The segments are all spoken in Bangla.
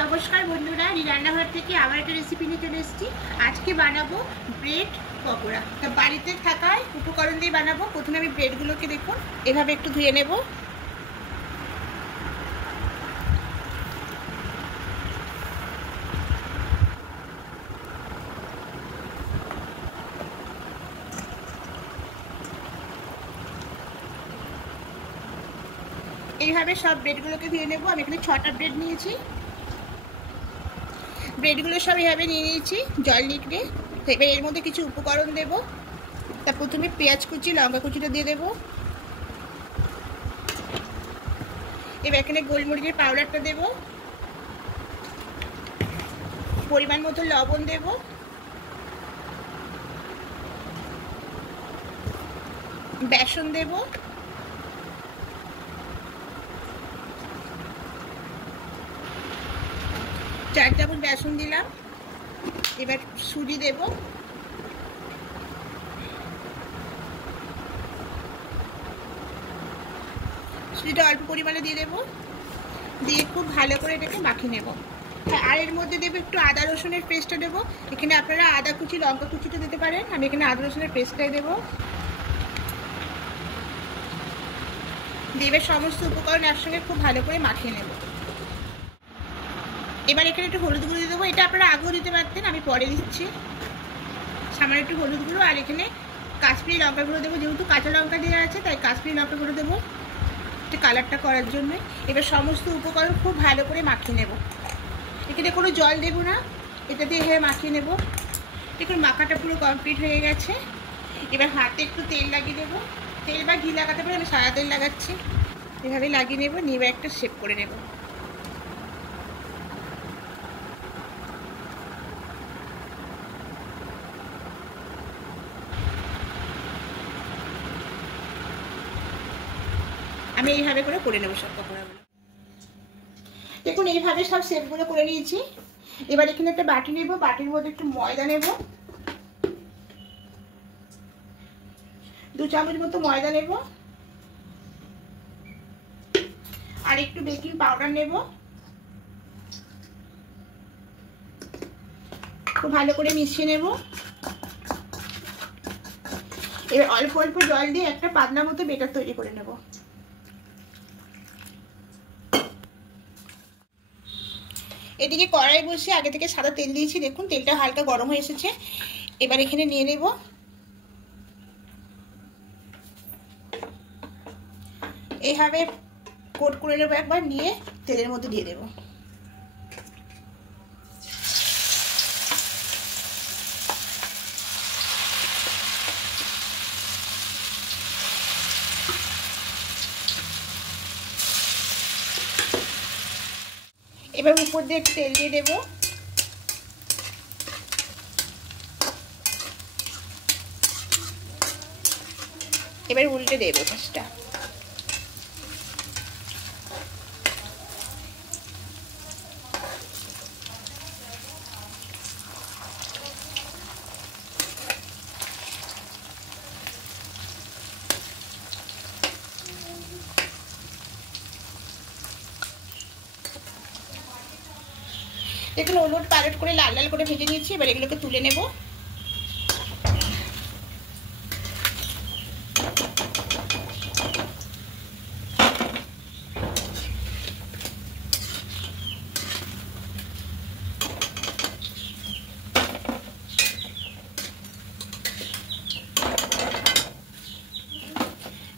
নমস্কার বন্ধুরা, রান্নাঘর থেকে আবার একটা রেসিপি নিয়ে চলে এসেছি। আজকে বানাবো ব্রেড পকোড়া। তা বাড়িতে থাকায় উপকরণ দিয়ে বানাবো। প্রথমে আমি ব্রেডগুলোকে দেখুন এভাবে একটু ধুয়ে নেব। এইভাবে সব ব্রেডগুলোকে ধুয়ে নেব। আমি এখানে 6টা ব্রেড নিয়েছি। ব্রেডগুলো সব এইভাবে নিয়ে নিয়েছি জল নিকড়ে। এবার এর মধ্যে কিছু উপকরণ দেব। তা প্রথমে পেঁয়াজ কুচি, লঙ্কা কুচিটা দিয়ে দেবো। এবার এখানে গোলমরিচের পাউডারটা দেব, পরিমাণ মতো লবণ দেব, বেসন দেব, 4 চামচ বেসন দিলাম। এবার সুজি দেব, সুজিটা অল্প পরিমাণে দিয়ে দেবো। দিয়ে খুব ভালো করে এটাকে মাখিয়ে নেব। আর এর মধ্যে দেবো একটু আদা রসুনের পেস্টটা দেবো। এখানে আপনারা আদা কুচি, লঙ্কা কুচিটা দিতে পারেন। আমি এখানে আদা রসুনের পেস্টটাই দেবো। দিয়ে সমস্ত উপকরণ একসঙ্গে খুব ভালো করে মাখিয়ে নেব। এবার এখানে একটু হলুদ গুঁড়ো দিয়ে দেবো। এটা আপনারা আগেও দিতে পারতেন, আমি পরে দিচ্ছি। সামান্য একটু হলুদ গুঁড়ো, আর এখানে কাশ্মীরি লঙ্কা গুঁড়ো দেবো। যেহেতু কাঁচা লঙ্কা দেওয়া আছে তাই কাশ্মীরি লঙ্কা গুঁড়ো দেবো একটু কালারটা করার জন্য। এবার সমস্ত উপকরণ খুব ভালো করে মাখিয়ে নেব। এখানে কোনো জল দেবো না, এটা দিয়ে মাখিয়ে নেব। দেখুন মাখাটা পুরো কমপ্লিট হয়ে গেছে। এবার হাতে একটু তেল লাগিয়ে দেবো। তেল বা ঘি লাগাতে পারে, আমি সাদা তেল লাগাচ্ছি। এভাবে লাগিয়ে নেব, নিয়ে একটা শেপ করে নেব। আমি এইভাবে করে নেব সব পকোড়াগুলো। দেখুন এইভাবে সব শেপগুলো করে নিয়েছি। এবার এখানে একটা বাটি নেব, বাটির মধ্যে একটু ময়দা নেব, 2 চামচ মতো ময়দা নেব, আর একটু বেকিং পাউডার নেব। খুব ভালো করে মিশিয়ে নেব। এবার অল্প অল্প জল দিয়ে একটা পাতলা মতো বেটার তৈরি করে নেব। এদিকে কড়াই বসে আগে থেকে সাদা তেল দিয়েছি। দেখুন তেলটা হালকা গরম হয়ে এসেছে। এবার এখানে নিয়ে নেব এইভাবে কোট করে নেব একবার, নিয়ে তেলের মধ্যে দিয়ে দেব। এবার উপর দিয়ে একটু তেল দিয়ে দেবো। এবার উল্টে দেবো পাঁচটা। দেখুন উলট পালট করে লাল লাল করে ভেজে নিয়েছি। এবার এগুলোকে তুলে নেব।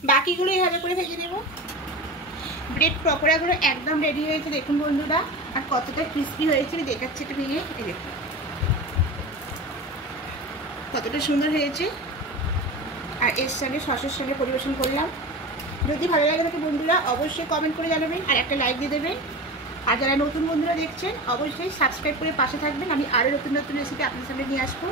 বাকিগুলো এইভাবে করে ভেজে নেব। ব্রেড পকোড়াগুলো একদম রেডি হয়েছে দেখুন বন্ধুরা। আর কতটা ক্রিস্পি হয়েছে আমি দেখাচ্ছি একটু ভেঙে। এই দেখুন কতটা সুন্দর হয়েছে। আর এর সঙ্গে সসের সঙ্গে পরিবেশন করলাম। যদি ভালো লাগে থাকে বন্ধুরা অবশ্যই কমেন্ট করে জানাবেন, আর একটা লাইক দিয়ে দেবেন। আর যারা নতুন বন্ধুরা দেখছেন অবশ্যই সাবস্ক্রাইব করে পাশে থাকবেন। আমি আরও নতুন নতুন রেসিপি আপনার সামনে নিয়ে আসবো।